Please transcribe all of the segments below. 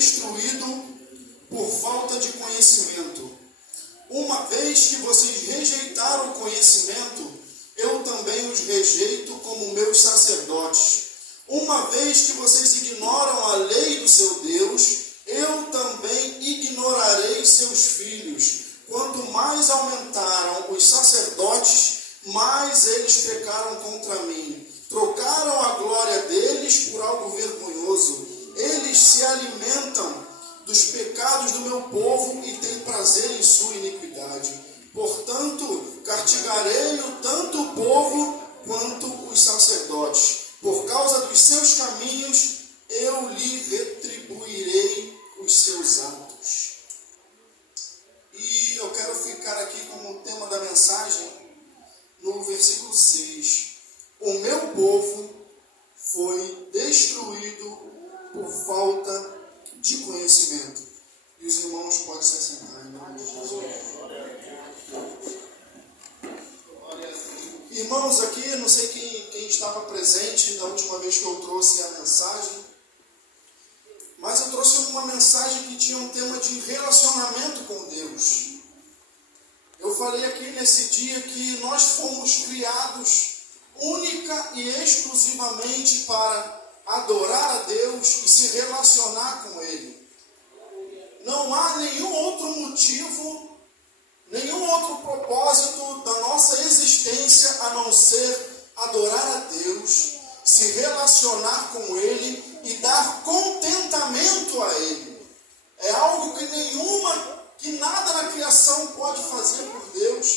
destruído por falta de conhecimento. Uma vez que vocês rejeitaram o conhecimento, eu também os rejeito como meus sacerdotes. Uma vez que vocês ignoram a lei do seu Deus, eu também ignorarei seus filhos. Quanto mais aumentaram os sacerdotes, mais eles pecaram contra mim. Trocaram a glória deles por algo vergonhoso. Eles se alimentam dos pecados do meu povo e têm prazer em sua iniquidade. Portanto, castigarei tanto o povo quanto os sacerdotes. Por causa dos seus caminhos, eu lhe retribuirei os seus atos. E eu quero ficar aqui como tema da mensagem no versículo 6. O meu povo foi destruído por falta de conhecimento. E os irmãos podem se assentar em nome de Jesus. Irmãos, aqui, não sei quem estava presente da última vez que eu trouxe a mensagem, mas eu trouxe uma mensagem que tinha um tema de relacionamento com Deus. Eu falei aqui nesse dia que nós fomos criados única e exclusivamente para adorar a Deus e se relacionar com Ele. Não há nenhum outro motivo, nenhum outro propósito da nossa existência a não ser adorar a Deus, se relacionar com Ele e dar contentamento a Ele. É algo que nada na criação pode fazer por Deus,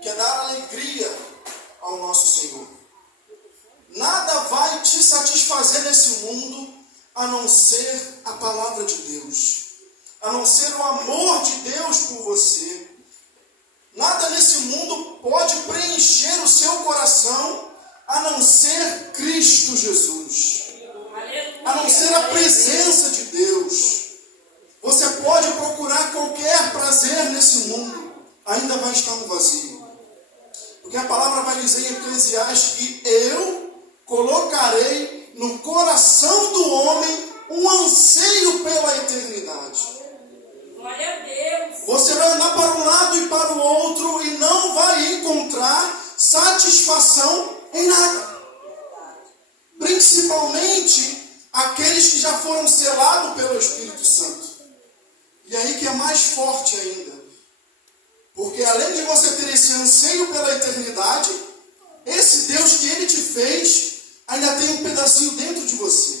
que é dar alegria ao nosso Senhor. Nada vai te satisfazer nesse mundo a não ser a palavra de Deus, a não ser o amor de Deus por você. Nada nesse mundo pode preencher o seu coração a não ser Cristo Jesus, a não ser a presença de Deus. Você pode procurar qualquer prazer nesse mundo, ainda vai estar no vazio. Porque a palavra vai dizer em Eclesiastes que eu colocarei no coração do homem um anseio pela eternidade. Glória a Deus. Você vai andar para um lado e para o outro e não vai encontrar satisfação em nada. Principalmente aqueles que já foram selados pelo Espírito Santo. E aí que é mais forte ainda. Porque além de você ter esse anseio pela eternidade, esse Deus que Ele te fez, ainda tem um pedacinho dentro de você.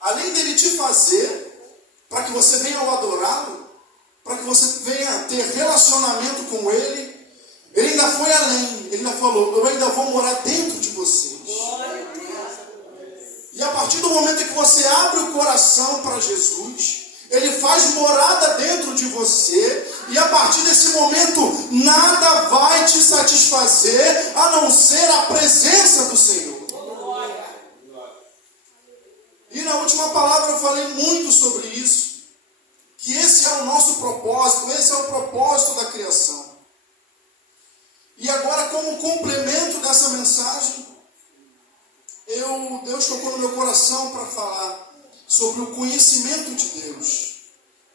Além dele te fazer, para que você venha ao adorá-lo, para que você venha ter relacionamento com Ele, Ele ainda foi além. Ele ainda falou, eu ainda vou morar dentro de vocês. E a partir do momento em que você abre o coração para Jesus, Ele faz morada dentro de você, e a partir desse momento, nada vai te satisfazer, a não ser a presença do Senhor. E na última palavra eu falei muito sobre isso, que esse é o nosso propósito, esse é o propósito da criação. E agora, como complemento dessa mensagem, Deus tocou no meu coração para falar sobre o conhecimento de Deus.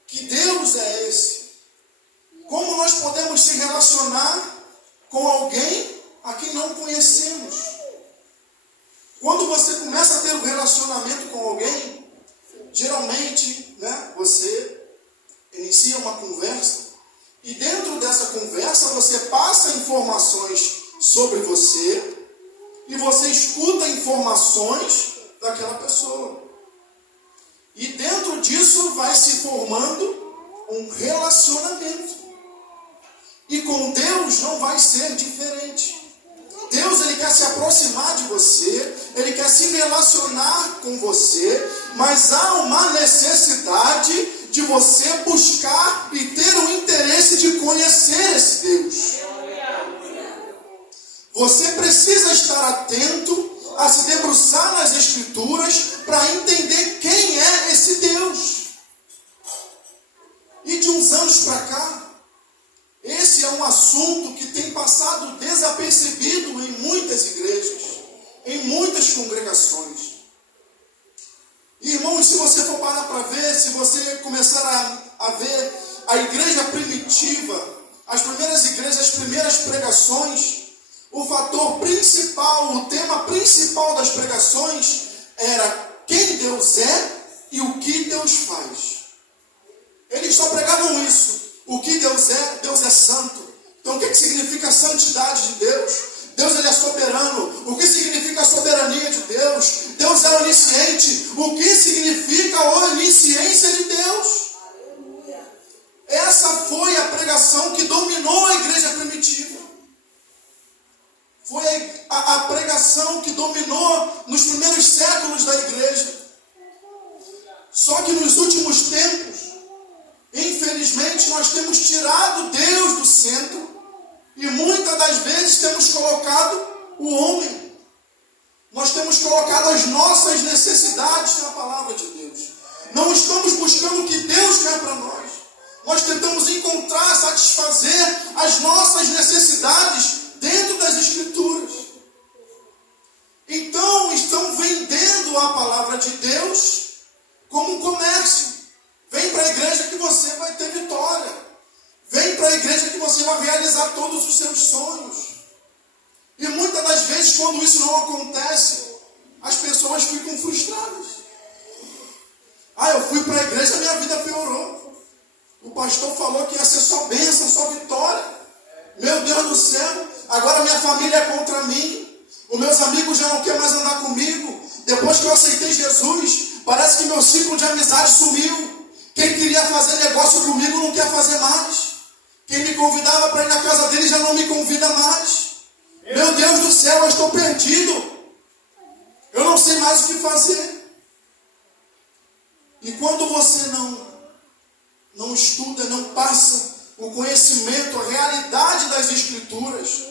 Que Deus é esse? Como nós podemos se relacionar com alguém a quem não conhecemos? Quando você começa a ter um relacionamento com alguém, geralmente, você inicia uma conversa e dentro dessa conversa você passa informações sobre você e você escuta informações daquela pessoa. E dentro disso vai se formando um relacionamento. E com Deus não vai ser diferente. Deus, Ele quer se aproximar de você, Ele quer se relacionar com você, mas há uma necessidade de você buscar e ter o interesse de conhecer esse Deus. Você precisa estar atento a se debruçar nas Escrituras para entender quem é esse Deus. E de uns anos para cá, esse é um assunto que tem passado desapercebido em muitas igrejas, em muitas congregações. Irmãos, parar para ver, se você começar a ver a igreja primitiva, as primeiras igrejas, as primeiras pregações, o fator principal, o tema principal das pregações era quem Deus é e o que Deus faz. Eles só pregavam isso. O que Deus é santo. Então o que significa a santidade de Deus? Deus ele é soberano. O que significa a soberania de Deus? Deus é onisciente. O que significa a onisciência de Deus? Essa foi a pregação que dominou a igreja primitiva. Foi a pregação que dominou nos primeiros séculos da igreja. Só que nos últimos tempos, infelizmente, nós temos tirado Deus do centro e muitas das vezes temos colocado o homem. Nós temos colocado as nossas necessidades na palavra de Deus. Não estamos buscando o que Deus quer para nós. Nós tentamos encontrar, satisfazer as nossas necessidades dentro das Escrituras. Então, estão vendendo a palavra de Deus como um comércio. Vem para a igreja que você vai ter vitória. Vem para a igreja que você vai realizar todos os seus sonhos. E muitas das vezes, quando isso não acontece, as pessoas ficam frustradas. Eu fui para a igreja, minha vida piorou. O pastor falou que ia ser só bênção, só vitória. Meu Deus do céu, agora minha família é contra mim. Os meus amigos já não querem mais andar comigo. Depois que eu aceitei Jesus, parece que meu ciclo de amizade sumiu. Quem queria fazer negócio comigo não quer fazer mais. Quem me convidava para ir na casa dele já não me convida mais. Meu Deus do céu, eu estou perdido. Eu não sei mais o que fazer. E quando você não estuda, não passa o conhecimento, a realidade das Escrituras,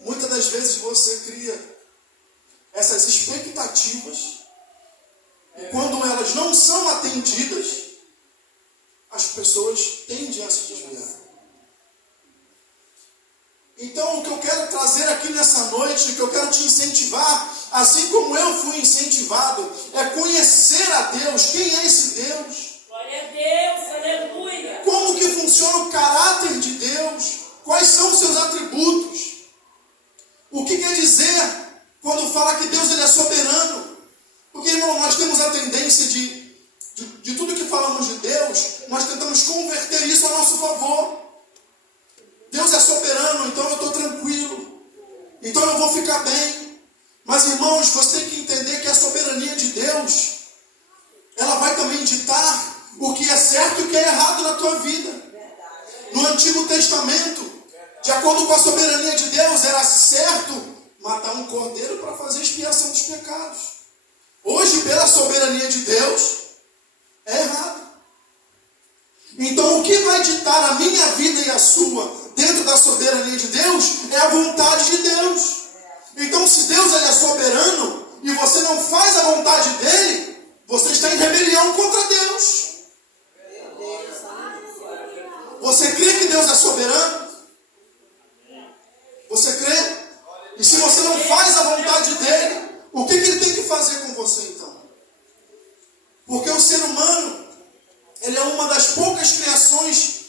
muitas das vezes você cria essas expectativas. E quando elas não são atendidas, as pessoas tendem a se desviar. Então, o que eu quero trazer aqui nessa noite, o que eu quero te incentivar, assim como eu fui incentivado, é conhecer a Deus. Quem é esse Deus? Glória a Deus, aleluia. Como que funciona o caráter de Deus? Quais são os seus atributos? O que quer dizer quando fala que Deus ele é soberano? Porque, irmão, nós temos a tendência de tudo que falamos de Deus, nós tentamos converter isso a nosso favor. Deus é soberano, então eu estou tranquilo. Então eu vou ficar bem. Mas, irmãos, você tem que entender que a soberania de Deus, ela vai também ditar o que é certo e o que é errado na tua vida. No Antigo Testamento, de acordo com a soberania de Deus, era certo matar um cordeiro para fazer expiação dos pecados. Hoje, pela soberania de Deus, é errado. Então, o que vai ditar a minha vida e a sua dentro da soberania de Deus é a vontade de Deus. Então, se Deus ele é soberano e você não faz a vontade dele, você está em rebelião contra Deus. Você crê que Deus é soberano? Você crê? E se você não faz a vontade dele, o que ele tem que fazer com você então? Porque o ser humano, ele é uma das poucas criações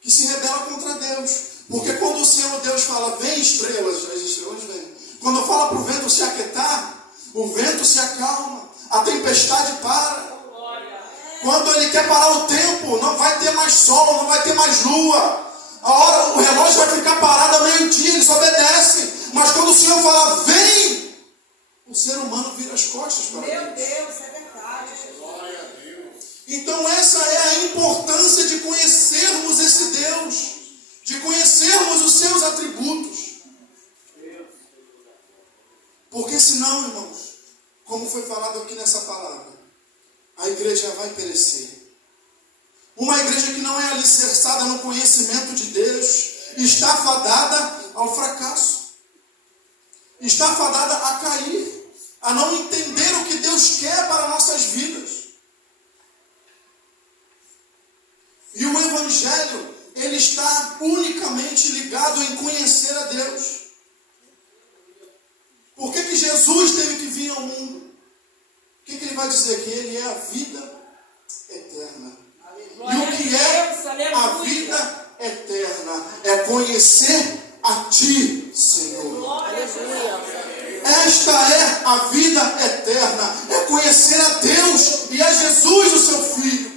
que se rebela contra Deus. Porque quando o Senhor Deus fala, vem estrelas, as estrelas vêm. Quando fala para o vento se aquietar, o vento se acalma, a tempestade para. Quando ele quer parar o tempo, não vai ter mais sol, não vai ter mais lua. A hora, o relógio vai ficar parado a meio-dia, ele só obedece. Mas quando o Senhor fala, vem, o ser humano vira as costas para Deus. Meu Deus, é verdade. Glória a Deus. Então essa é a importância de conhecermos esse Deus, de conhecermos os seus atributos. Porque senão, irmãos, como foi falado aqui nessa palavra, a igreja vai perecer. Uma igreja que não é alicerçada no conhecimento de Deus está fadada ao fracasso. Está fadada a cair, a não entender o que Deus quer para nossas vidas. E o Evangelho, ele está unicamente ligado em conhecer a Deus. Por que Jesus teve que vir ao mundo? O que ele vai dizer? Que ele é a vida conhecer a Ti, Senhor. Aleluia. Esta é a vida eterna, é conhecer a Deus e a Jesus, o seu Filho.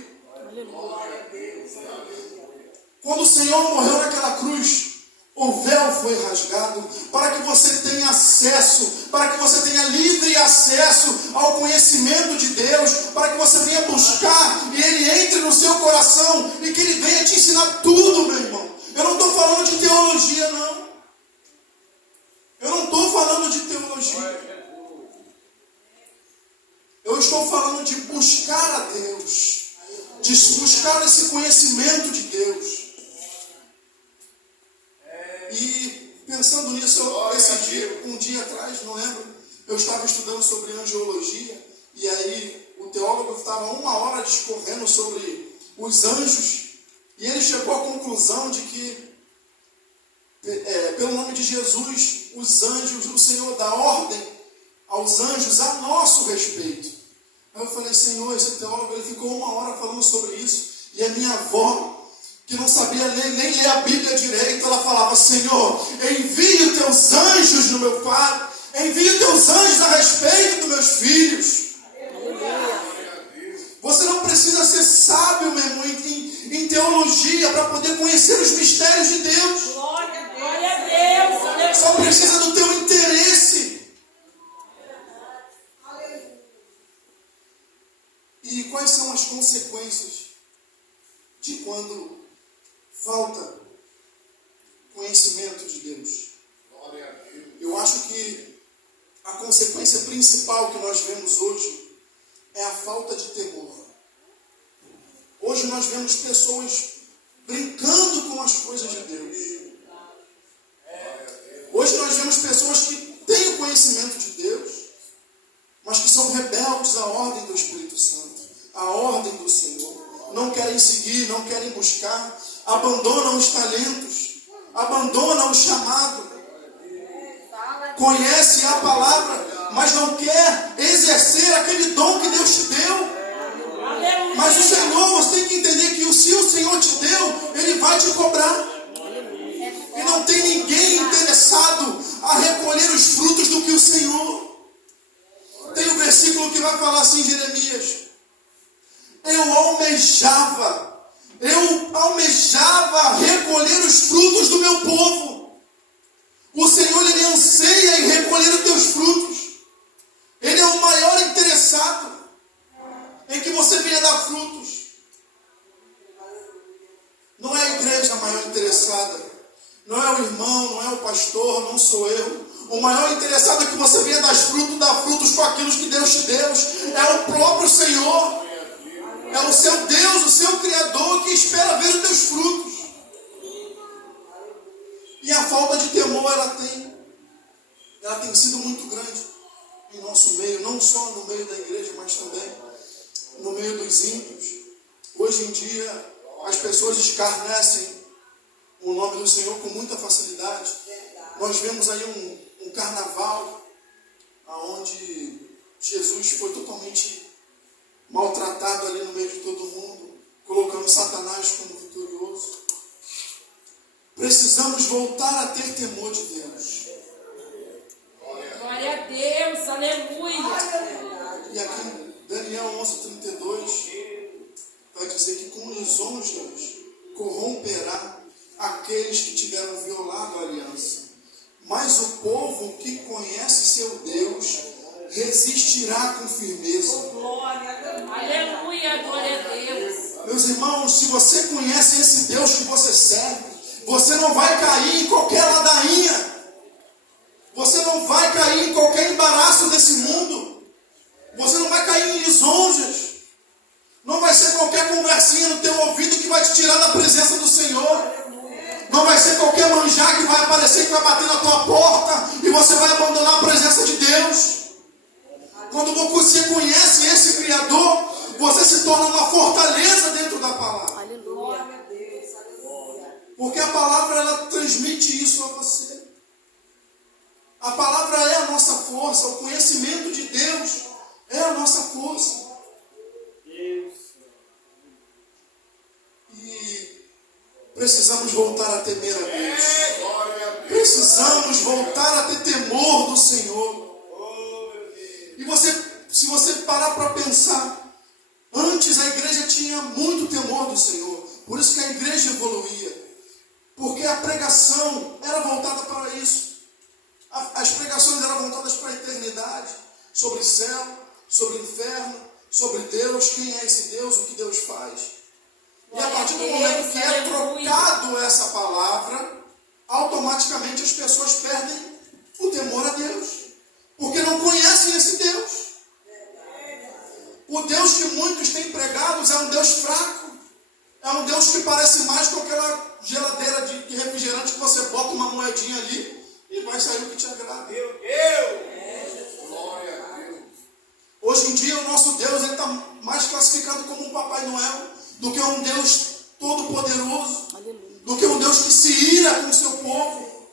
Quando o Senhor morreu naquela cruz, o véu foi rasgado para que você tenha acesso, para que você tenha livre acesso ao conhecimento de Deus, para que você venha buscar e Ele entre no seu coração e que Ele venha te ensinar tudo, meu irmão. Eu não estou falando de teologia, não. Eu não estou falando de teologia. Eu estou falando de buscar a Deus, de buscar esse conhecimento de Deus. E pensando nisso, um dia atrás, não lembro, eu estava estudando sobre angiologia, e aí o teólogo estava 1 hora discorrendo sobre os anjos, e ele chegou à conclusão de que, pelo nome de Jesus, os anjos, o Senhor dá ordem aos anjos a nosso respeito. Aí eu falei, Senhor, esse teólogo, ele ficou 1 hora falando sobre isso, e a minha avó, que não sabia nem ler a Bíblia direito, ela falava, Senhor, envie os teus anjos no meu Pai, envie os teus anjos a respeito dos meus filhos. Você não precisa ser sábio, meu irmão, em teologia para poder conhecer os mistérios de Deus. Glória a Deus. Só precisa do teu interesse. E quais são as consequências de quando falta conhecimento de Deus? Eu acho que a consequência principal que nós vemos hoje é a falta de temor. Hoje nós vemos pessoas brincando com as coisas de Deus. Hoje nós vemos pessoas que têm o conhecimento de Deus, mas que são rebeldes à ordem do Espírito Santo, à ordem do Senhor. Não querem seguir, não querem buscar, abandonam os talentos, abandonam o chamado. Conhece a palavra, mas não quer exercer aquele dom que Deus te deu. Mas o Senhor, você tem que entender que se o Senhor te deu, Ele vai te cobrar. E não tem ninguém interessado a recolher os frutos do que o Senhor. Tem um versículo que vai falar assim, Jeremias: eu almejava recolher os frutos do meu povo. O Senhor, Ele anseia em recolher os teus frutos. Ele é o maior interessado em que você venha dar frutos. Não é a igreja a maior interessada, não é o irmão, não é o pastor, não sou eu. O maior interessado é que você venha dar frutos com aquilo que Deus te deu. É o próprio Senhor, é o seu Deus, o seu Criador, que espera ver os teus frutos. E a falta de temor, ela tem sido muito grande em nosso meio, não só no meio da igreja, mas também no meio dos ímpios. Hoje em dia, as pessoas escarnecem o nome do Senhor com muita facilidade. Nós vemos aí um carnaval onde Jesus foi totalmente maltratado ali no meio de todo mundo, colocando Satanás como vitorioso. Precisamos voltar a ter temor de Deus. Glória a Deus, aleluia. E aqui, Daniel 11:32, vai dizer que com lisonjas corromperá aqueles que tiveram violado a aliança. Mas o povo que conhece seu Deus resistirá com firmeza. Aleluia, glória a Deus. Meus irmãos, se você conhece esse Deus que você serve, você não vai cair em qualquer ladainha. Você não vai cair em qualquer embaraço desse mundo. Você não vai cair em lisonjas. Não vai ser qualquer conversinha no teu ouvido que vai te tirar da presença do Senhor. Não vai ser qualquer manjar que vai aparecer, que vai bater na tua porta e você vai abandonar a presença de Deus. Quando você conhece esse Criador, você se torna uma fortaleza dentro da palavra. Aleluia. Porque a palavra, ela transmite isso a você. A palavra é a nossa força, o conhecimento de Deus é a nossa força. E precisamos voltar a temer a Deus. Precisamos voltar a ter temor do Senhor. E se você parar para pensar, antes a igreja tinha muito temor do Senhor. Por isso que a igreja evoluía. Porque a pregação era voltada para isso. As pregações eram voltadas para a eternidade. Sobre céu, sobre inferno, sobre Deus, quem é esse Deus, o que Deus faz. E a partir do momento que é trocado essa palavra, automaticamente as pessoas perdem o temor a Deus. Porque não conhecem esse Deus. O Deus que muitos têm pregados é um Deus fraco. É um Deus que parece mais com aquela geladeira de refrigerante que você bota uma moedinha ali e vai sair o que te agrada. Meu Deus! Glória a Deus! Hoje em dia o nosso Deus está mais classificado como um Papai Noel do que um Deus todo-poderoso, do que um Deus que se ira com o seu povo,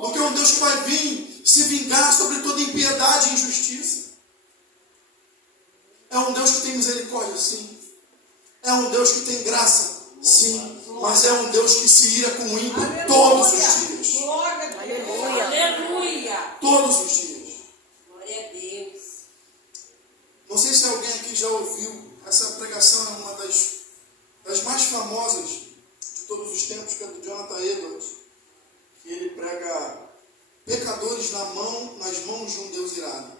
do que um Deus que vai vir se vingar sobre toda impiedade e injustiça. É um Deus que tem misericórdia, sim. É um Deus que tem graça, sim. Mas é um Deus que se ira com o ímpio todos os dias. Aleluia. Aleluia. Todos os dias. Glória a Deus. Não sei se alguém aqui já ouviu. Essa pregação é uma das mais famosas de todos os tempos, que é do Jonathan Edwards. Que ele prega pecadores nas mãos de um Deus irado.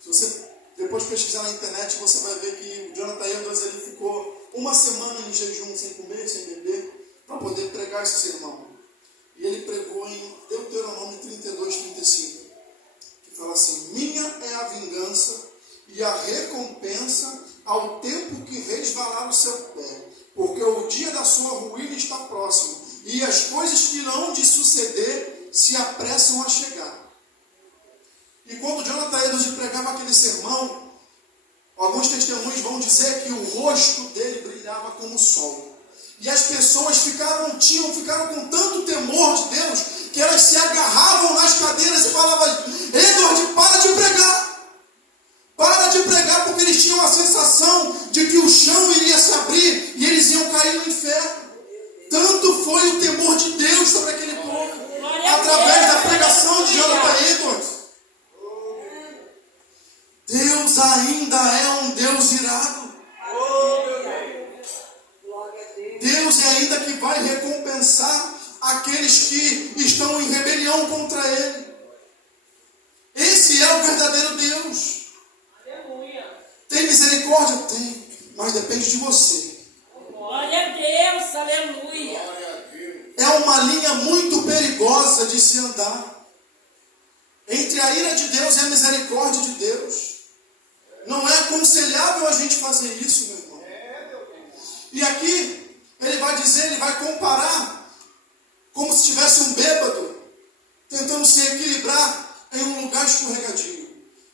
Se você depois pesquisar na internet, você vai ver que o Jonathan Edwards ele ficou uma semana em jejum, sem comer, sem beber, para poder pregar esse sermão. E ele pregou em Deuteronômio 32, 35, que fala assim: minha é a vingança e a recompensa ao tempo que resvalar o seu pé, porque o dia da sua ruína está próximo, e as coisas que irão de suceder se apressam a chegar. E quando Jonathan Edwards pregava aquele sermão, alguns testemunhos vão dizer que o rosto dele brilhava como o sol. E as pessoas ficaram com tanto temor de Deus, que elas se agarravam nas cadeiras e falavam: Edward, para de pregar! Para de pregar, porque eles tinham a sensação de que o chão iria se abrir e eles iam cair no inferno. Tanto foi o temor de Deus sobre aquele povo, através da pregação de Jonathan Edwards. Deus ainda é um Deus irado. Deus é ainda que vai recompensar aqueles que estão em rebelião contra Ele. Esse é o verdadeiro Deus. Aleluia. Tem misericórdia? Tem, mas depende de você. Glória a Deus. Aleluia. É uma linha muito perigosa de se andar entre a ira de Deus e a misericórdia de Deus. Não é aconselhável a gente fazer isso, meu irmão. E aqui, ele vai comparar como se tivesse um bêbado tentando se equilibrar em um lugar escorregadio.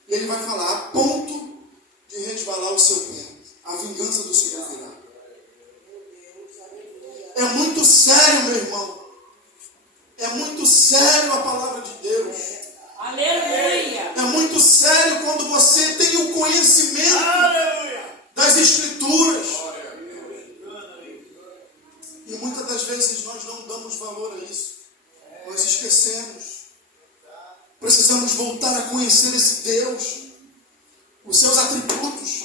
E ele vai falar: a ponto de resvalar o seu pé, a vingança do Senhor virá. É muito sério, meu irmão. É muito sério a palavra de Deus. Aleluia. É muito sério quando você tem o conhecimento das Escrituras. E muitas das vezes nós não damos valor a isso. Nós esquecemos. Precisamos voltar a conhecer esse Deus, os seus atributos.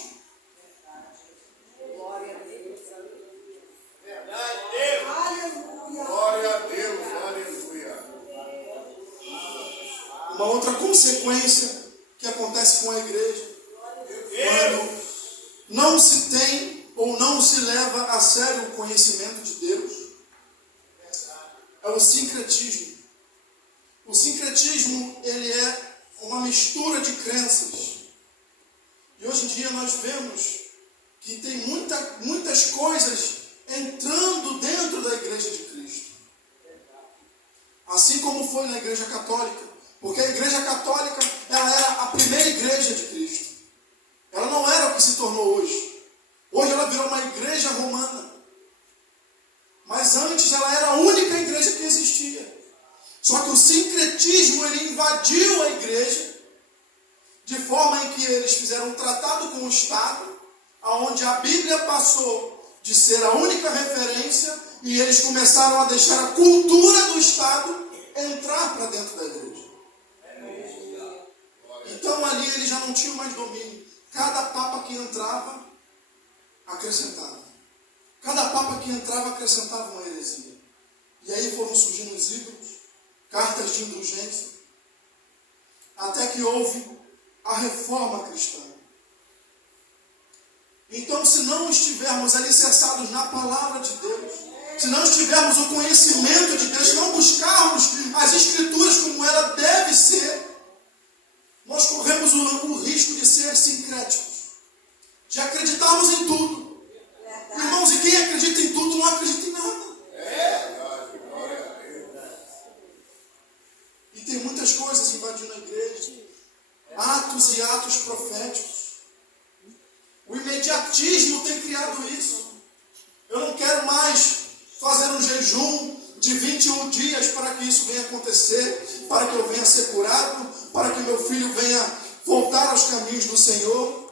Glória a Deus, aleluia. Uma outra consequência que acontece com a igreja, quando não se tem ou não se leva a sério o conhecimento de Deus, é o sincretismo. O sincretismo, ele é uma mistura de crenças. E hoje em dia nós vemos que tem muitas coisas entrando dentro da igreja de Cristo. Assim como foi na igreja católica. Porque a igreja católica, ela era a primeira igreja de Cristo. Ela não era o que se tornou hoje. Hoje ela virou uma igreja romana. Mas antes ela era a única igreja que existia. Só que o sincretismo, ele invadiu a igreja, de forma em que eles fizeram um tratado com o Estado, onde a Bíblia passou de ser a única referência E eles começaram a deixar a cultura do Estado entrar para dentro da igreja. Então ali eles já não tinham mais domínio. Cada papa que entrava, acrescentava. Cada papa que entrava, acrescentava uma heresia. E aí foram surgindo os ídolos, cartas de indulgência, até que houve a reforma cristã. Então, se não estivermos alicerçados na palavra de Deus, se não tivermos o conhecimento de Deus, se não buscarmos as Escrituras como ela deve ser, nós corremos o risco de ser sincréticos, de acreditarmos em tudo. Irmãos, e quem acredita em tudo não acredita em nada. E tem muitas coisas invadindo a igreja, atos e atos proféticos. O imediatismo tem criado isso. Eu não quero mais fazer um jejum de 21 dias para que isso venha acontecer, para que eu venha ser curado, para que meu filho venha voltar aos caminhos do Senhor.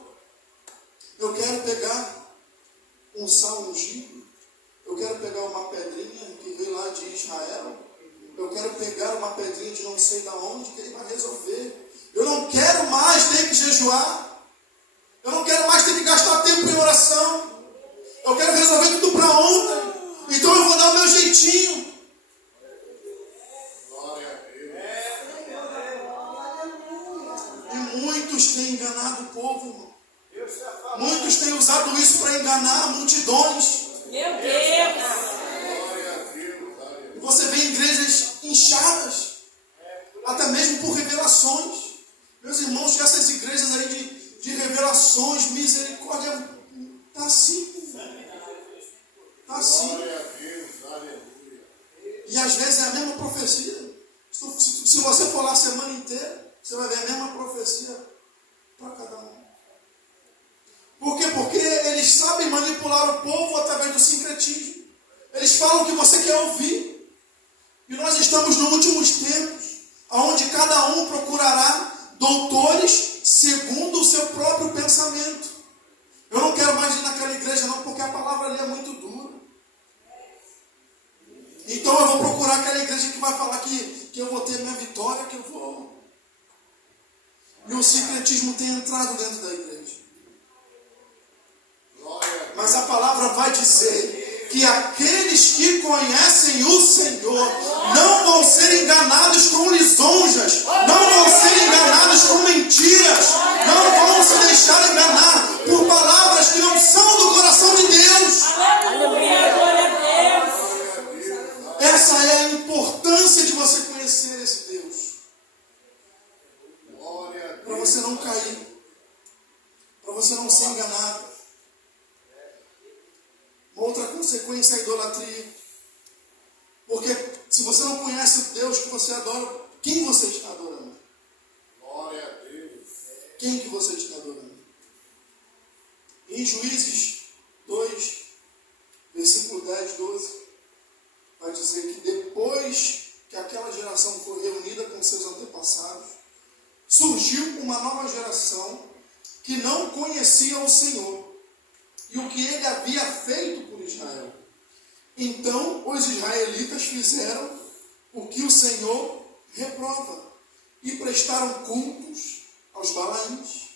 Eu quero pegar um sal ungido, eu quero pegar uma pedrinha que veio lá de Israel, eu quero pegar uma pedrinha de não sei de onde, que ele vai resolver. Eu não quero mais ter que jejuar, eu não quero mais ter que gastar tempo em oração, eu quero resolver tudo para ontem, então eu vou dar o meu jeitinho. E muitos têm enganado o povo, irmão. Muitos têm usado isso para enganar multidões. Meu Deus. E você vê igrejas inchadas, até mesmo por revelações. Meus irmãos, essas igrejas aí de revelações, misericórdia, está assim. Está assim. E às vezes é a mesma profecia. Se você for lá a semana inteira, você vai ver a mesma profecia para cada um. Por quê? Porque eles sabem manipular o povo através do sincretismo. Eles falam o que você quer ouvir. E nós estamos nos últimos tempos, onde cada um procurará doutores segundo o seu próprio pensamento. Eu não quero mais ir naquela igreja não, porque a palavra ali é muito dura. Então eu vou procurar aquela igreja que vai falar que eu vou ter minha vitória, que eu vou. E o sincretismo tem entrado dentro da igreja. Mas a palavra vai dizer que aqueles que conhecem o Senhor não vão ser enganados com lisonjas, não vão ser enganados com mentiras, não vão se deixar enganar por palavras que não são do coração de Deus. Aleluia, glória a Deus. Essa é a importância de você conhecer esse Deus. Para você não cair, para você não ser enganado. Uma outra consequência é a idolatria. Porque se você não conhece o Deus que você adora, quem você está adorando? Glória a Deus. Quem que você está adorando? Em Juízes 2, versículo 10, 12, vai dizer que depois que aquela geração foi reunida com seus antepassados, surgiu uma nova geração que não conhecia o Senhor e o que ele havia feito por Israel. Então os israelitas fizeram o que o Senhor reprova e prestaram cultos aos Balaíns.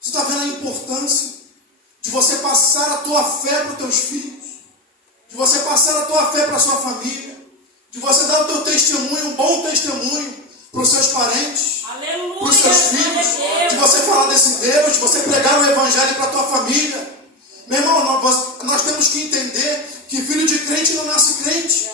Você está vendo a importância de você passar a tua fé para os teus filhos, de você passar a tua fé para a sua família, de você dar o teu testemunho, um bom testemunho para os seus parentes, Aleluia, para os seus filhos, de você falar desse Deus, de você pregar o evangelho para a tua família. Meu irmão, nós temos que entender que filho de crente não nasce crente.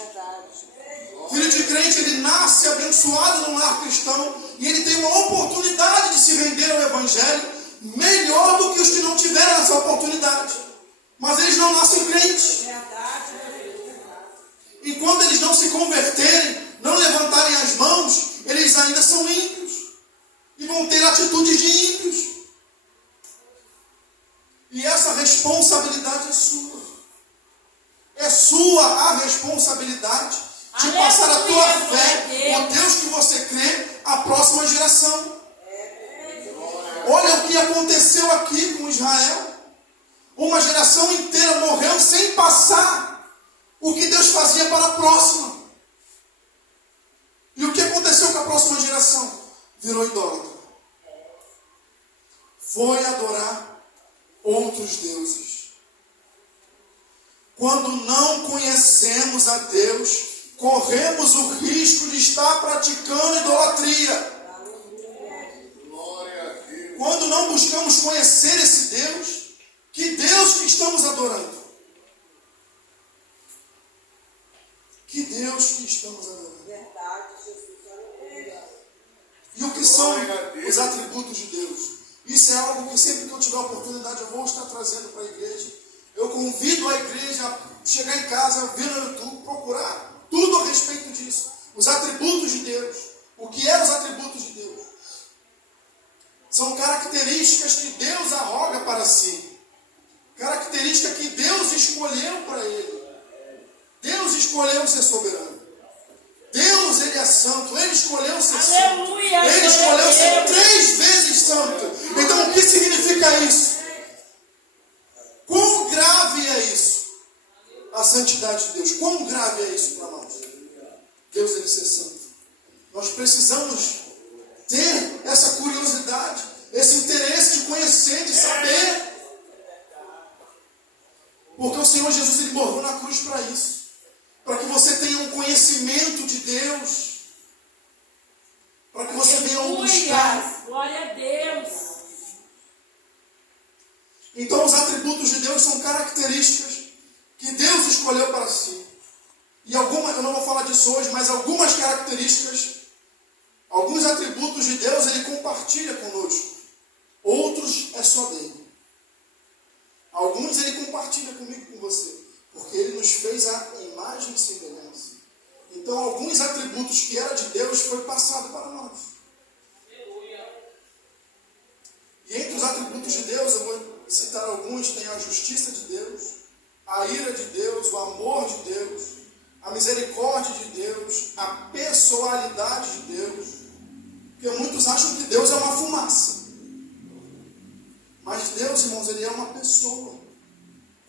Filho de crente, ele nasce abençoado num lar cristão e ele tem uma oportunidade de se render ao evangelho melhor do que os que não tiveram essa oportunidade. Mas eles não nascem crentes. Enquanto eles não se converterem, não levantarem as mãos, eles ainda são ímpios e vão ter atitudes de ímpios. E essa responsabilidade é sua. É sua a responsabilidade de passar a tua fé, o Deus que você crê, à próxima geração. Olha o que aconteceu aqui com Israel. Uma geração inteira morreu sem passar o que Deus fazia para a próxima. E o que aconteceu com a próxima geração? Virou idólatra. Foi adorar outros deuses. Quando não conhecemos a Deus, corremos o risco de estar praticando idolatria. Glória a Deus. Quando não buscamos conhecer esse Deus, que Deus que estamos adorando? Que Deus que estamos adorando? Verdade, Jesus. Aleluia. E o que são os atributos de Deus? Isso é algo que sempre que eu tiver oportunidade eu vou estar trazendo para a igreja. Eu convido a igreja a chegar em casa, ver no YouTube, procurar tudo a respeito disso. Os atributos de Deus. O que é os atributos de Deus? São características que Deus arroga para si. Característica que Deus escolheu para ele. Deus escolheu ser soberano. Deus, ele é santo. Ele escolheu ser santo. Aleluia. Ele escolheu ser Deus. 3 vezes santo. Então, o que significa isso? Quão grave é isso? A santidade de Deus. Quão grave é isso para nós? Deus, ele ser santo. Nós precisamos ter essa curiosidade, esse interesse de conhecer, de saber. Porque o Senhor Jesus, ele morreu na cruz para isso. Para que você tenha um conhecimento de Deus. Para que você venha o buscar. Glória a Deus. Então os atributos de Deus são características que Deus escolheu para si. E algumas, eu não vou falar disso hoje, mas algumas características, alguns atributos de Deus ele compartilha conosco. Outros é só dele. Alguns ele compartilha comigo e com você. Porque ele nos fez a imagem e semelhança. Então alguns atributos que era de Deus foi passado para nós. E entre os atributos de Deus, eu vou citar alguns, tem a justiça de Deus, a ira de Deus, o amor de Deus, a misericórdia de Deus, a pessoalidade de Deus. Porque muitos acham que Deus é uma fumaça. Mas Deus, irmãos, ele é uma pessoa.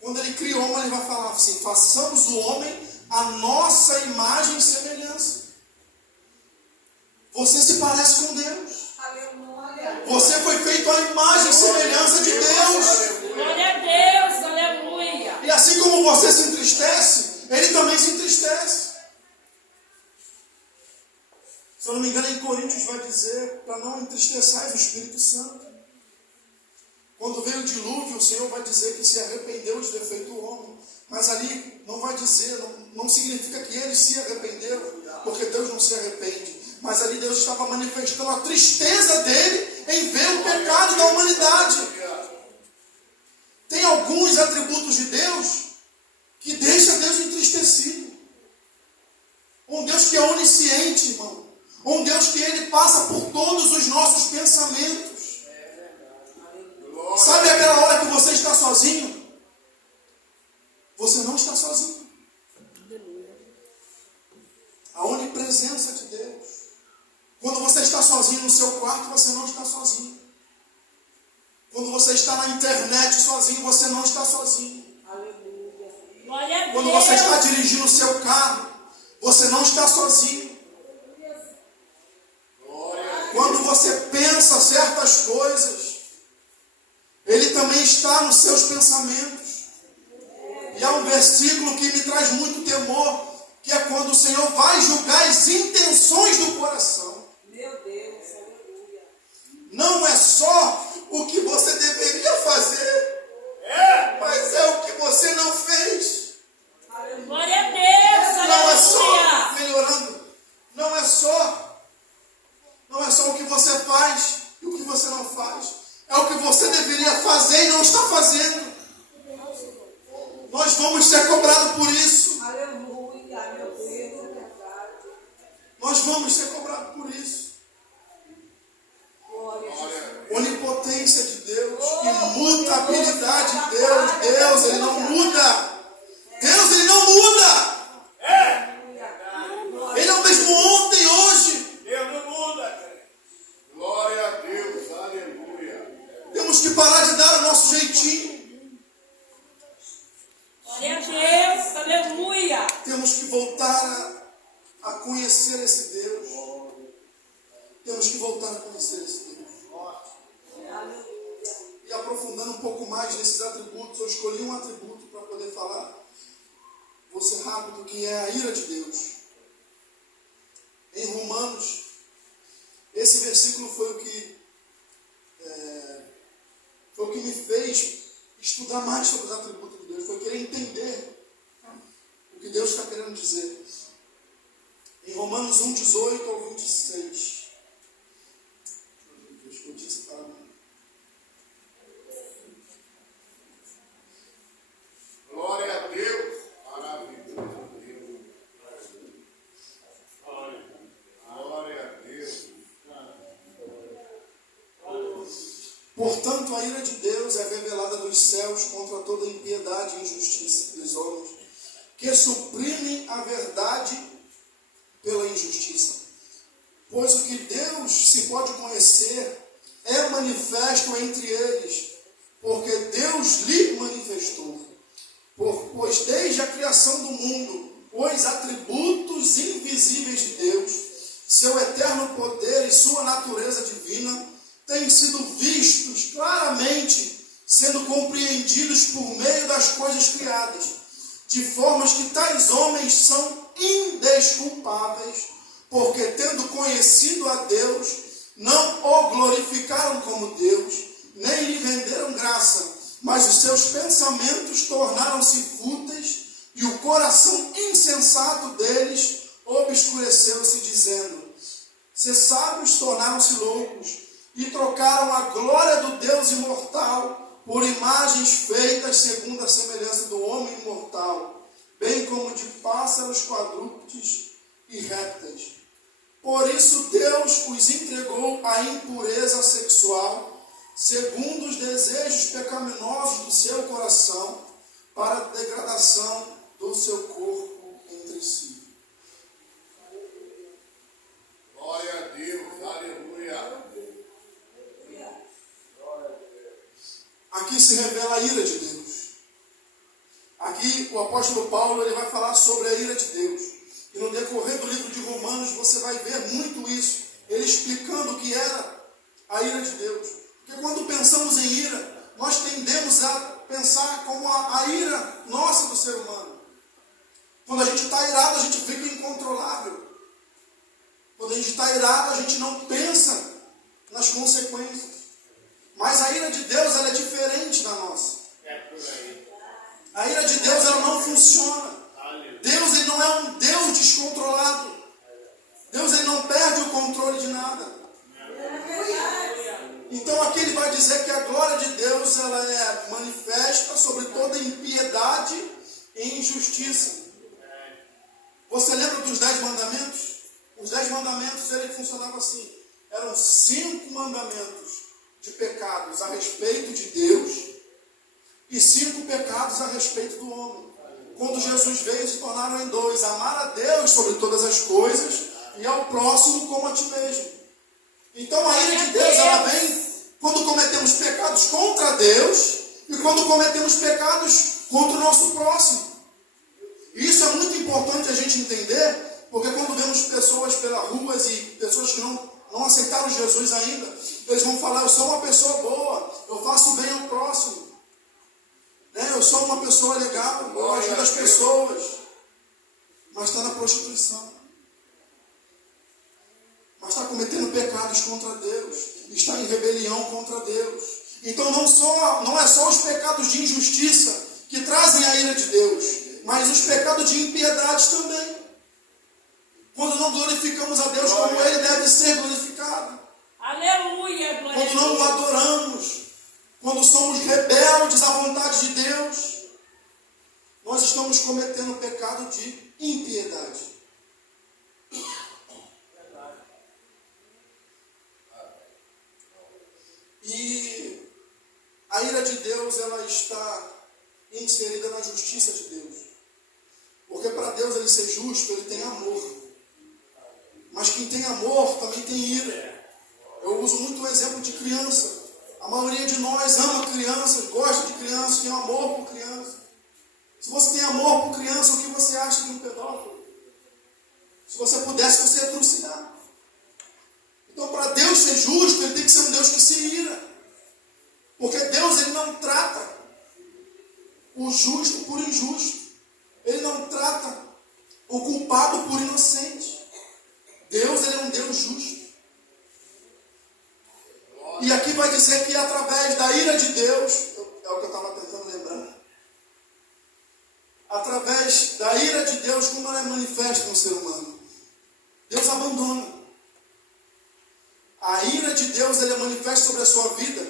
Quando ele criou o homem, ele vai falar assim: façamos o homem a nossa imagem e semelhança. Você se parece com Deus. Aleluia. Você foi feito à imagem e semelhança de Deus. Glória a Deus. Aleluia. E assim como você se entristece, ele também se entristece. Se eu não me engano, em Coríntios vai dizer para não entristeçais o Espírito Santo. Quando veio o dilúvio, o Senhor vai dizer que se arrependeu de ter feito o homem. Mas ali não vai dizer, não significa que eles se arrependeram, porque Deus não se arrepende. Mas ali Deus estava manifestando a tristeza dele em ver o pecado da humanidade. Tem alguns atributos de Deus que deixam Deus entristecido. Um Deus que é onisciente, irmão. Um Deus que ele passa por todos os nossos pensamentos. Sabe aquela hora que você está sozinho? Você não está sozinho. A onipresença de Deus. Quando você está sozinho no seu quarto, você não está sozinho. Quando você está na internet sozinho, você não está sozinho. Glória a Deus. Quando você está dirigindo o seu carro, você não está sozinho. Quando você pensa certas coisas, ele também está nos seus pensamentos. E há um versículo que me traz muito temor, que é quando o Senhor vai julgar as intenções do coração. Meu Deus. Aleluia. Não é só o que você deveria fazer, mas é o que você não fez. Glória a Deus. Não é só, Aleluia. melhorando, não é só o que você faz e o que você não faz. É o que você deveria fazer e não está fazendo. Nós vamos ser cobrados por isso. Aleluia. Meu Deus. É verdade. Nós vamos ser cobrados por isso. Glória a Deus. Onipotência de Deus, imutabilidade de Deus. Deus, ele não muda. Deus, ele não muda. Ele é o mesmo ontem e hoje. Deus não muda. Glória a Deus, aleluia. Temos que parar de dar o nosso jeitinho. Glória a Deus. Aleluia. conhecer esse Deus. Temos que voltar a conhecer esse Deus. E aprofundando um pouco mais nesses atributos, eu escolhi um atributo para poder falar. Vou ser rápido, que é a ira de Deus. Em Romanos, esse versículo foi o que me fez estudar mais sobre os atributos de Deus. Foi querer entender o que Deus está querendo dizer. Em Romanos 1, 18 ao 26. Deixa eu ver se está. Glória a Deus. Maravilhoso Deus. Glória a Deus. Portanto, a ira de Deus é revelada dos céus contra toda impiedade e injustiça dos homens, que suprimem a verdade pela injustiça. Pois o que Deus se pode conhecer é manifesto entre eles, porque Deus lhe manifestou. Pois desde a criação do mundo, os atributos invisíveis de Deus, seu eterno poder e sua natureza divina, têm sido vistos claramente, sendo compreendidos por meio das coisas criadas, de formas que tais homens são indesculpáveis, porque tendo conhecido a Deus, não o glorificaram como Deus, nem lhe renderam graça, mas os seus pensamentos tornaram-se fúteis, e o coração insensato deles obscureceu-se, dizendo: se sábios tornaram-se loucos, e trocaram a glória do Deus imortal por imagens feitas segundo a semelhança do homem imortal, bem como de pássaros, quadrúpedes e répteis. Por isso Deus os entregou à impureza sexual, segundo os desejos pecaminosos do seu coração, para a degradação do seu corpo entre si. Glória a Deus. Aleluia. Aqui se revela a ira de Deus. Aqui o apóstolo Paulo ele vai falar sobre a ira de Deus. E no decorrer do livro de Romanos você vai ver muito isso. Ele explicando o que era a ira de Deus. Porque quando pensamos em ira, nós tendemos a pensar como a ira nossa do ser humano. Quando a gente está irado, a gente fica incontrolável. Quando a gente está irado, a gente não pensa nas consequências. Mas a ira de Deus ela é diferente da nossa. A ira de Deus ela não funciona. Deus ele não é um Deus descontrolado. Deus ele não perde o controle de nada. Então aqui ele vai dizer que a glória de Deus ela é manifesta sobre toda impiedade e injustiça. Você lembra dos 10 mandamentos? Os 10 mandamentos ele funcionava assim. Eram 5 mandamentos de pecados a respeito de Deus e 5 pecados a respeito do homem. Quando Jesus veio, se tornaram em 2: amar a Deus sobre todas as coisas e ao próximo como a ti mesmo. Então a ira de Deus ela vem quando cometemos pecados contra Deus e quando cometemos pecados contra o nosso próximo. Isso é muito importante a gente entender, porque quando vemos pessoas pelas ruas e pessoas que não aceitaram Jesus ainda, eles vão falar: eu sou uma pessoa boa, eu faço bem ao próximo, eu sou uma pessoa legal, eu ajudo as pessoas, mas está na prostituição, mas está cometendo pecados contra Deus, está em rebelião contra Deus. Então não é só os pecados de injustiça que trazem a ira de Deus, mas os pecados de impiedade também. Quando não glorificamos a Deus como Ele deve ser glorificado. Aleluia, glória Quando não o adoramos, quando somos rebeldes à vontade de Deus, nós estamos cometendo o pecado de impiedade. E a ira de Deus ela está inserida na justiça de Deus. Porque para Deus ele ser justo, ele tem amor. Mas quem tem amor também tem ira. Eu uso muito o exemplo de criança. A maioria de nós ama crianças, gosta de crianças, tem amor por criança. Se você tem amor por criança, o que você acha de um pedófilo? Se você pudesse, você ia trucidar. Então, para Deus ser justo, ele tem que ser um Deus que se ira. Porque Deus, ele não trata o justo por injusto. Ele não trata o culpado por inocente. Deus, ele é um Deus justo. E aqui vai dizer que através da ira de Deus, é o que eu estava tentando lembrar, através da ira de Deus, como ela é manifesta no ser humano, Deus abandona. A ira de Deus, ela é manifesta sobre a sua vida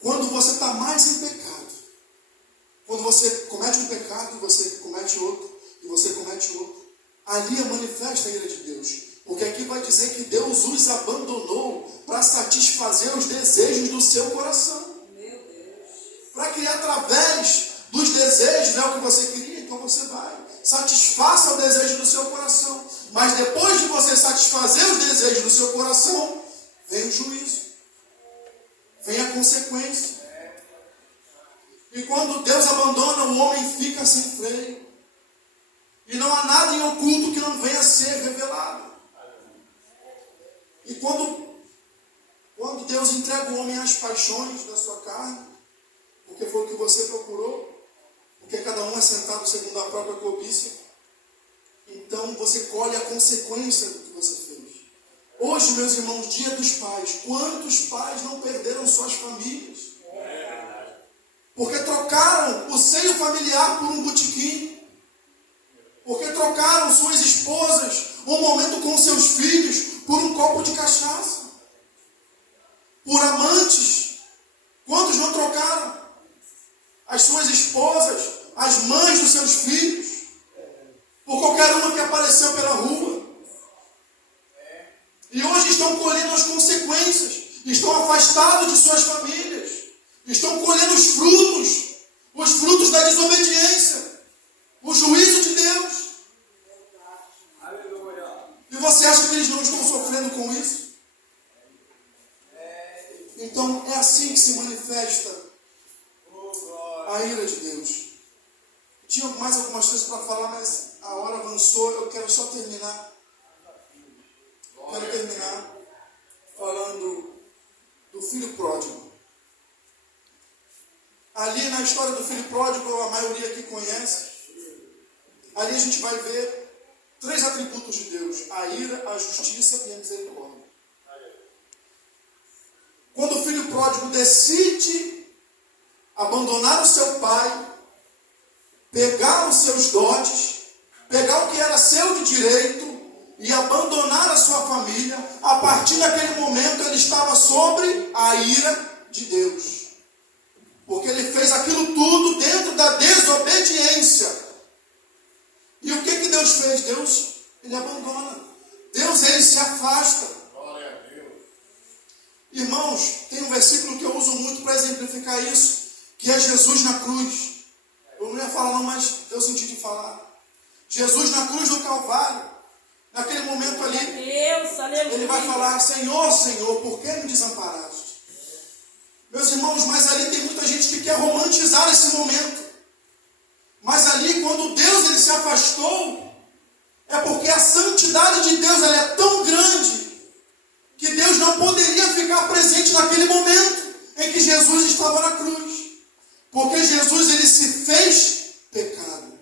quando você está mais em pecado. Quando você comete um pecado, você comete outro, e você comete outro. Ali é manifesta a ira de Deus. Porque aqui vai dizer que Deus os abandonou para satisfazer os desejos do seu coração. Para que através dos desejos, não é o que você queria, então você vai. Satisfaça o desejo do seu coração. Mas depois de você satisfazer os desejos do seu coração, vem o juízo. Vem a consequência. E quando Deus abandona, o homem fica sem freio. E não há nada em oculto que não venha a ser revelado. E quando Deus entrega o homem às paixões da sua carne, porque foi o que você procurou, porque cada um é sentado segundo a própria cobiça, então você colhe a consequência do que você fez. Hoje, meus irmãos, dia dos pais, quantos pais não perderam suas famílias? Porque trocaram o seio familiar por um botequim. Porque trocaram suas esposas, um momento com seus filhos, por um copo de cachaça. Por amantes. Quantos não trocaram as suas esposas, as mães dos seus filhos, por qualquer uma que apareceu pela rua? E hoje estão colhendo as consequências, estão afastados de suas famílias, estão colhendo os frutos da desobediência, o juízo de Deus. E você acha que eles não estão sofrendo com isso? Então é assim que se manifesta a ira de Deus. Tinha mais algumas coisas para falar, mas a hora avançou. Eu quero só terminar. Quero terminar falando do filho pródigo. Ali na história do filho pródigo, a maioria aqui conhece. Ali a gente vai ver 3 atributos de Deus: a ira, a justiça e a misericórdia. Quando o filho pródigo decide abandonar o seu pai, pegar os seus dotes, pegar o que era seu de direito e abandonar a sua família, a partir daquele momento ele estava sobre a ira de Deus. Porque ele fez aquilo tudo dentro da desobediência. E o que Deus fez? Deus, ele abandona. Deus, ele se afasta. Glória a Deus. Irmãos, tem um versículo que eu uso muito para exemplificar isso, que é Jesus na cruz. Eu não ia falar não, mas eu senti de falar. Jesus na cruz do Calvário. Naquele momento ali, Deus, aleluia. ele vai falar: Senhor, Senhor, por que me desamparaste? Meus irmãos, mas ali tem muita gente que quer romantizar esse momento. Mas ali, quando Deus ele se afastou, é porque a santidade de Deus ela é tão grande que Deus não poderia ficar presente naquele momento em que Jesus estava na cruz. Porque Jesus ele se fez pecado.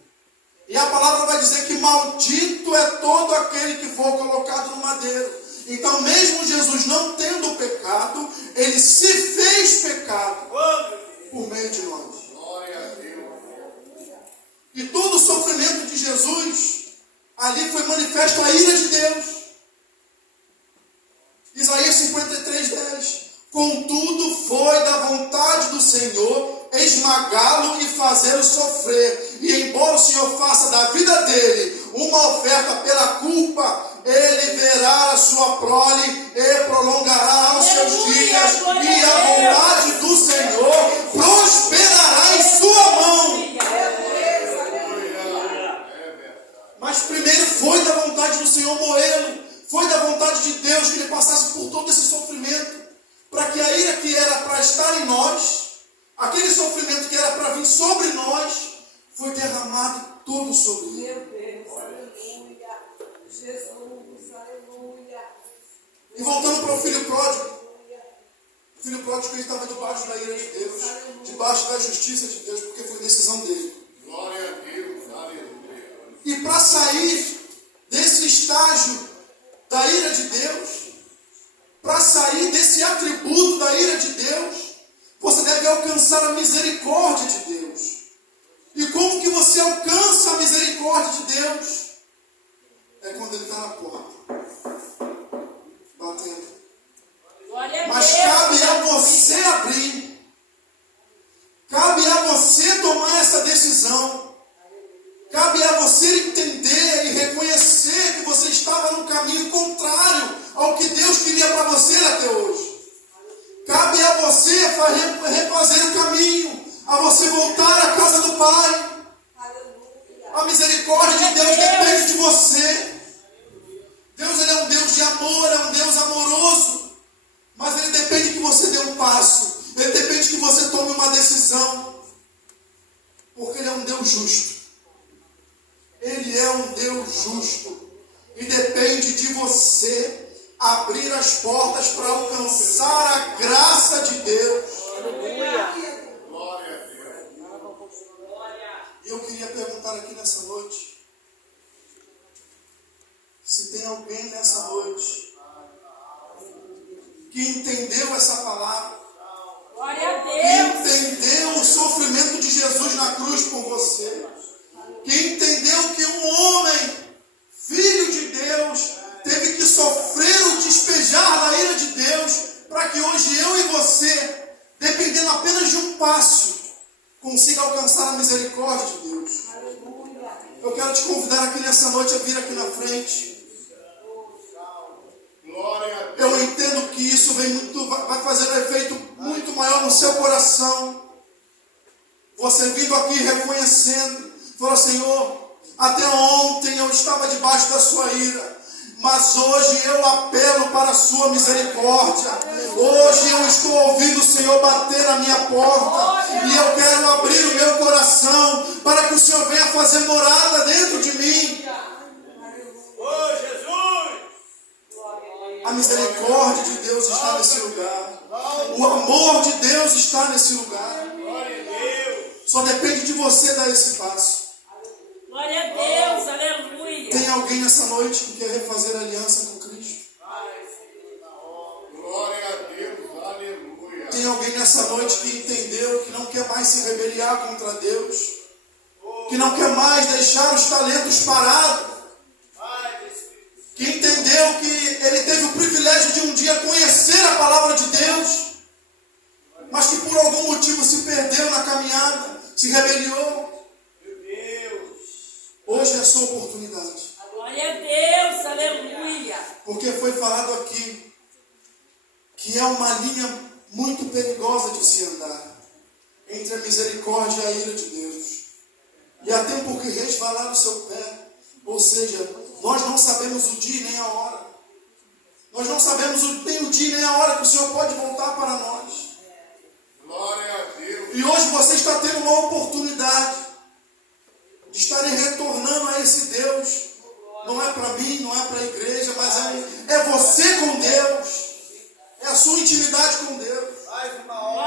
E a palavra vai dizer que maldito é todo aquele que for colocado no madeiro. Então, mesmo Jesus não tendo pecado, ele se fez pecado por meio de nós. Glória a Deus. E todo o sofrimento de Jesus, ali foi manifesto a ira de Deus. Isaías 53:10. Contudo, foi da vontade do Senhor esmagá-lo e fazê-lo sofrer. E embora o Senhor faça da vida dele uma oferta pela culpa, ele verá a sua prole e prolongará os seus dias. E a vontade do Senhor prosperará em sua mão. Mas primeiro foi da vontade do Senhor moê-lo. Foi da vontade de Deus que ele passasse por todo esse sofrimento. Para que a ira que era para estar em nós, aquele sofrimento que era para vir sobre nós, foi derramado todo sobre ele. Meu Deus, aleluia. Jesus. E voltando para o filho pródigo. O filho pródigo ele estava debaixo da ira de Deus, debaixo da justiça de Deus, porque foi decisão dele. Glória a Deus, aleluia. E para sair desse estágio da ira de Deus, para sair desse atributo da ira de Deus, você deve alcançar a misericórdia de Deus. E como que você alcança a misericórdia de Deus? É quando ele está na porta, batendo. Mas cabe a você abrir. Cabe a você tomar essa decisão. Cabe a você entender e reconhecer que você estava no caminho contrário ao que Deus queria para você até hoje. Cabe a você refazer o caminho, a você voltar à casa do Pai. A misericórdia de Deus depende de você. Deus ele é um Deus de amor, é um Deus amoroso. Mas ele depende que você dê um passo. Ele depende que você tome uma decisão. Porque ele é um Deus justo. Ele é um Deus justo. E depende de você abrir as portas para alcançar a graça de Deus. Glória a Deus. E eu queria perguntar aqui nessa noite, se tem alguém nessa noite que entendeu essa palavra, Glória a que Deus. entendeu o sofrimento de Jesus na cruz por você, que entendeu que um homem, filho de Deus, teve que sofrer o despejar da ira de Deus, para que hoje eu e você, dependendo apenas de um passo, consiga alcançar a misericórdia de Deus. Eu quero te convidar aqui nessa noite a vir aqui na frente. Glória a Deus. Eu entendo que isso vai fazer um efeito muito maior no seu coração. Você vindo aqui reconhecendo, fala: Senhor, até ontem eu estava debaixo da sua ira, mas hoje eu apelo para a sua misericórdia. Hoje eu estou ouvindo o Senhor bater na minha porta, e eu quero abrir o meu coração para que o Senhor venha fazer morada dentro de mim. Ô Jesus! A misericórdia de Deus está nesse lugar. O amor de Deus está nesse lugar. Glória a Deus. Só depende de você dar esse passo. Glória a Deus, aleluia. Tem alguém nessa noite que quer refazer aliança com Cristo? Glória a Deus, aleluia. Tem alguém nessa noite que entendeu que não quer mais se rebeliar contra Deus? Que não quer mais deixar os talentos parados? Que entendeu que ele teve o privilégio de um dia conhecer a palavra de Deus, mas que por algum motivo se perdeu na caminhada, se rebeliou? Meu Deus. Hoje é a sua oportunidade. Glória a Deus, aleluia. Porque foi falado aqui que é uma linha muito perigosa de se andar entre a misericórdia e a ira de Deus. E há tempo que resvalar o seu pé. Ou seja, nós não sabemos o dia nem a hora. Nós não sabemos nem o dia nem a hora que o Senhor pode voltar para nós. Glória a Deus. E hoje você está tendo uma oportunidade de estarem retornando a esse Deus. Não é para mim, não é para a igreja, mas é você com Deus. É a sua intimidade com Deus.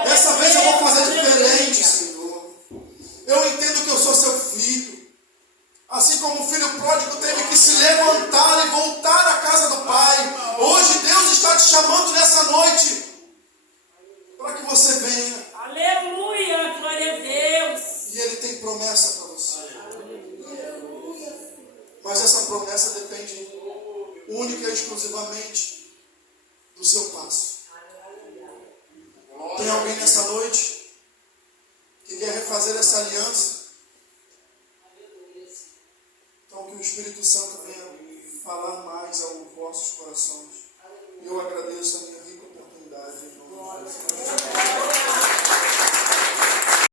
Dessa vez eu vou fazer diferente, Senhor. Eu entendo que eu sou seu filho. Assim como o filho pródigo teve que se levantar e voltar à casa do Pai. Hoje Deus está te chamando nessa noite para que você venha. Aleluia, glória a Deus. E Ele tem promessa para você. Mas essa promessa depende única e exclusivamente do seu passo. Tem alguém nessa noite que quer refazer essa aliança? Então que o Espírito Santo venha falar mais aos vossos corações. E eu agradeço a minha rica oportunidade. Em nome de Jesus.